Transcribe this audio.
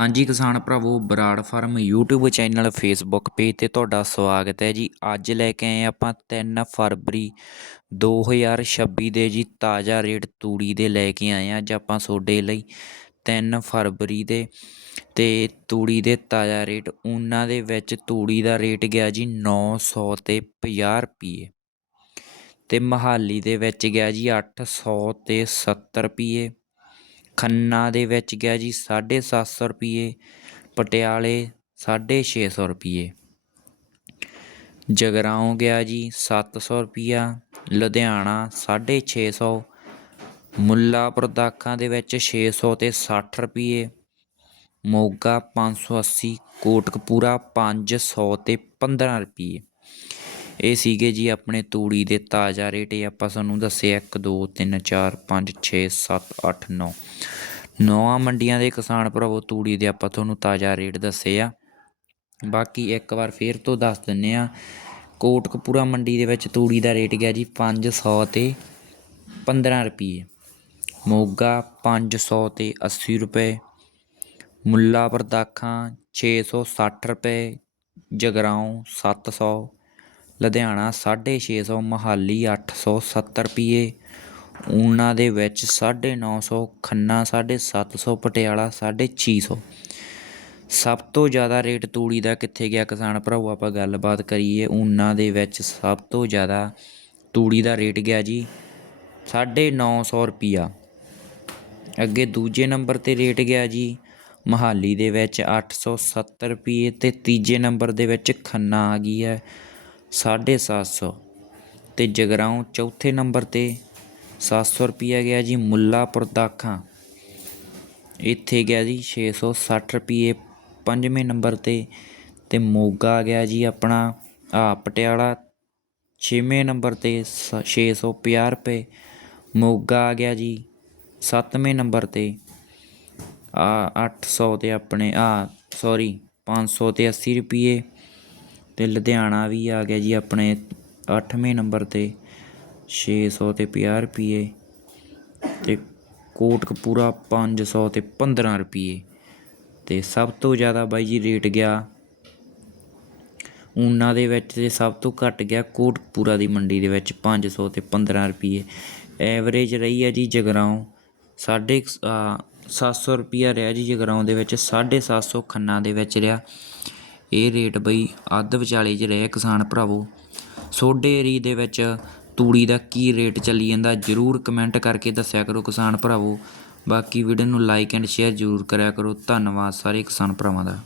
ਹਾਂਜੀ ਕਿਸਾਨ ਭਰਾਵੋ, Brar farm YouTube channel, Facebook page ਤੇ ਤੁਹਾਡਾ ਸਵਾਗਤ ਹੈ ਜੀ। ਅੱਜ ਲੈ ਕੇ ਆਏ ਆਪਾਂ 3 ਫਰਵਰੀ 2026 ਦੇ ਜੀ, ਤਾਜ਼ਾ ਰੇਟ ਤੂੜੀ ਦੇ ਲੈ ਕੇ ਆਏ ਆ ਅੱਜ ਆਪਾਂ ਤੁਹਾਡੇ ਲਈ 3 ਫਰਵਰੀ ਦੇ। ਤੇ ਤੂੜੀ ਦੇ ਤਾਜ਼ਾ ਰੇਟ, ਉਹਨਾਂ ਦੇ ਵਿੱਚ ਤੂੜੀ ਦਾ ਰੇਟ ਗਿਆ ਜੀ 900 ਤੇ 50 ਰੁਪਏ। ਤੇ ਮਹਾਲੀ ਦੇ ਵਿੱਚ ਗਿਆ ਜੀ 800 ਤੇ 70 ਰੁਪਏ। ਖੰਨਾ ਦੇ ਵਿੱਚ ਗਿਆ ਜੀ 750 ਰੁਪਏ ਪਟਿਆਲੇ 650 ਰੁਪਏ ਜਗਰਾਉਂ ਗਿਆ ਜੀ 700 ਰੁਪਿਆ ਲੁਧਿਆਣਾ 650 ਮੁੱਲਾਪੁਰ ਦਾਖਾਂ ਦੇ ਵਿੱਚ 600 ਤੇ 60 ਰੁਪਏ ਮੋਗਾ 580 ਕੋਟਕਪੂਰਾ 500 ਤੇ 15 ਰੁਪਏ ਇਹ ਸੀਗੇ ਜੀ ਆਪਣੇ ਤੂੜੀ ਦੇ ਤਾਜ਼ਾ ਰੇਟ, ਇਹ ਆਪਾਂ ਤੁਹਾਨੂੰ ਦੱਸੇ 1 2 3 4 5 6 7 8 9 ਨੌਵਾਂ ਮੰਡੀਆਂ ਦੇ ਕਿਸਾਨ ਭਰਾਵੋ, ਤੂੜੀ ਦੇ ਆਪਾਂ ਤੁਹਾਨੂੰ ਤਾਜ਼ਾ ਰੇਟ ਦੱਸੇ ਆ। ਬਾਕੀ ਇੱਕ ਵਾਰ ਫੇਰ ਤੋਂ ਦੱਸ ਦਿੰਨੇ ਆ, ਕੋਟਕਪੂਰਾ ਮੰਡੀ ਦੇ ਵਿੱਚ ਤੂੜੀ ਦਾ ਰੇਟ ਗਿਆ ਜੀ 500 ਤੇ 15 ਰੁਪਏ ਮੋਗਾ 500 ਤੇ 80 ਰੁਪਏ। ਮੁੱਲਾਪੁਰ ਦਾਖਾਂ 660 ਰੁਪਏ। ਜਗਰਾਉਂ 700 ਲੁਧਿਆਣਾ 650 ਮਹਾਲੀ 870 ਰੁਪਏ ਊਨਾ ਦੇ ਵਿੱਚ 950 ਖੰਨਾ 750 ਪਟਿਆਲਾ 650 ਸਭ ਤੋਂ ਜ਼ਿਆਦਾ ਰੇਟ ਤੂੜੀ ਦਾ ਕਿੱਥੇ ਗਿਆ ਕਿਸਾਨ ਭਰਾਵੋ ਆਪਾਂ ਗੱਲਬਾਤ ਕਰੀਏ ਊਨਾ ਦੇ ਵਿੱਚ ਸਭ ਤੋਂ ਜ਼ਿਆਦਾ ਤੂੜੀ ਦਾ ਰੇਟ ਗਿਆ ਜੀ, ਸਾਢੇ ਨੌ ਸੌ ਰੁਪਈਆ। ਅੱਗੇ ਦੂਜੇ ਨੰਬਰ ਤੇ ਰੇਟ ਗਿਆ ਜੀ, ਮਹਾਲੀ ਦੇ ਵਿੱਚ 870 ਰੁਪਏ ਤੇ ਤੀਜੇ ਨੰਬਰ ਦੇ ਵਿੱਚ ਖੰਨਾ ਆ ਗਈ ਹੈ 750 ਤੇ ਜਗਰਾਉਂ ਚੌਥੇ ਨੰਬਰ ਤੇ 700 ਰੁਪਿਆ ਗਿਆ ਜੀ ਮੁੱਲਾਪੁਰ ਦਾਖਾਂ ਇੱਥੇ ਗਿਆ ਜੀ 660 ਰੁਪਏ ਪੰਜਵੇਂ ਨੰਬਰ ਤੇ ਤੇ ਮੋਗਾ ਗਿਆ ਜੀ ਆਪਣਾ ਆ ਪਟਿਆਲਾ ਛੇਵੇਂ ਨੰਬਰ ਤੇ 650 ਰੁਪਏ। ਮੋਗਾ ਆ ਗਿਆ ਜੀ ਸੱਤਵੇਂ ਨੰਬਰ ਤੇ ਆ 800 ਤੇ ਆਪਣੇ ਆ ਸੌਰੀ 500 ਤੇ 80 ਰੁਪਏ ਤੇ ਲੁਧਿਆਣਾ ਵੀ ਆ ਗਿਆ ਜੀ ਆਪਣੇ 8ਵੇਂ ਨੰਬਰ ਤੇ। ਛੇ 600 ਤੇ 50 ਰੁਪਏ ਤੇ ਕੋਟਕਪੂਰਾ 500 ਤੇ ਪੰਦਰਾਂ ਰੁਪਈਏ। ਅਤੇ ਸਭ ਤੋਂ ਜ਼ਿਆਦਾ ਬਾਈ ਜੀ ਰੇਟ ਗਿਆ ਊਨਾ ਦੇ ਵਿੱਚ ਤੇ ਸਭ ਤੋਂ ਘੱਟ ਗਿਆ ਕੋਟਕਪੂਰਾ ਦੀ ਮੰਡੀ ਦੇ ਵਿੱਚ 500 ਤੇ 15 ਰੁਪਏ ਐਵਰੇਜ ਰਹੀ ਹੈ ਜੀ ਜਗਰਾਉਂ। ਸਾਢੇ 700 ਰੁਪਿਆ ਰਿਹਾ ਜੀ ਜਗਰਾਉਂ ਦੇ ਵਿੱਚ 750 ਖੰਨਾ ਦੇ ਵਿੱਚ ਰਿਹਾ। ਇਹ ਰੇਟ ਬਈ ਅੱਧ ਵਿਚਾਲੇ 'ਚ ਰਹੇ ਕਿਸਾਨ ਭਰਾਵੋ। ਸੋਡੇ ਏਰੀ ਦੇ ਵਿੱਚ ਤੂੜੀ ਦਾ ਕੀ ਰੇਟ ਚੱਲੀ ਜਾਂਦਾ, ਜਰੂਰ ਕਮੈਂਟ ਕਰਕੇ ਦੱਸਿਆ ਕਰੋ ਕਿਸਾਨ ਭਰਾਵੋ। ਬਾਕੀ ਵੀਡੀਓ ਨੂੰ ਲਾਈਕ ਐਂਡ ਸ਼ੇਅਰ ਜਰੂਰ ਕਰਿਆ ਕਰੋ। ਧੰਨਵਾਦ ਸਾਰੇ ਕਿਸਾਨ ਭਰਾਵਾਂ ਦਾ।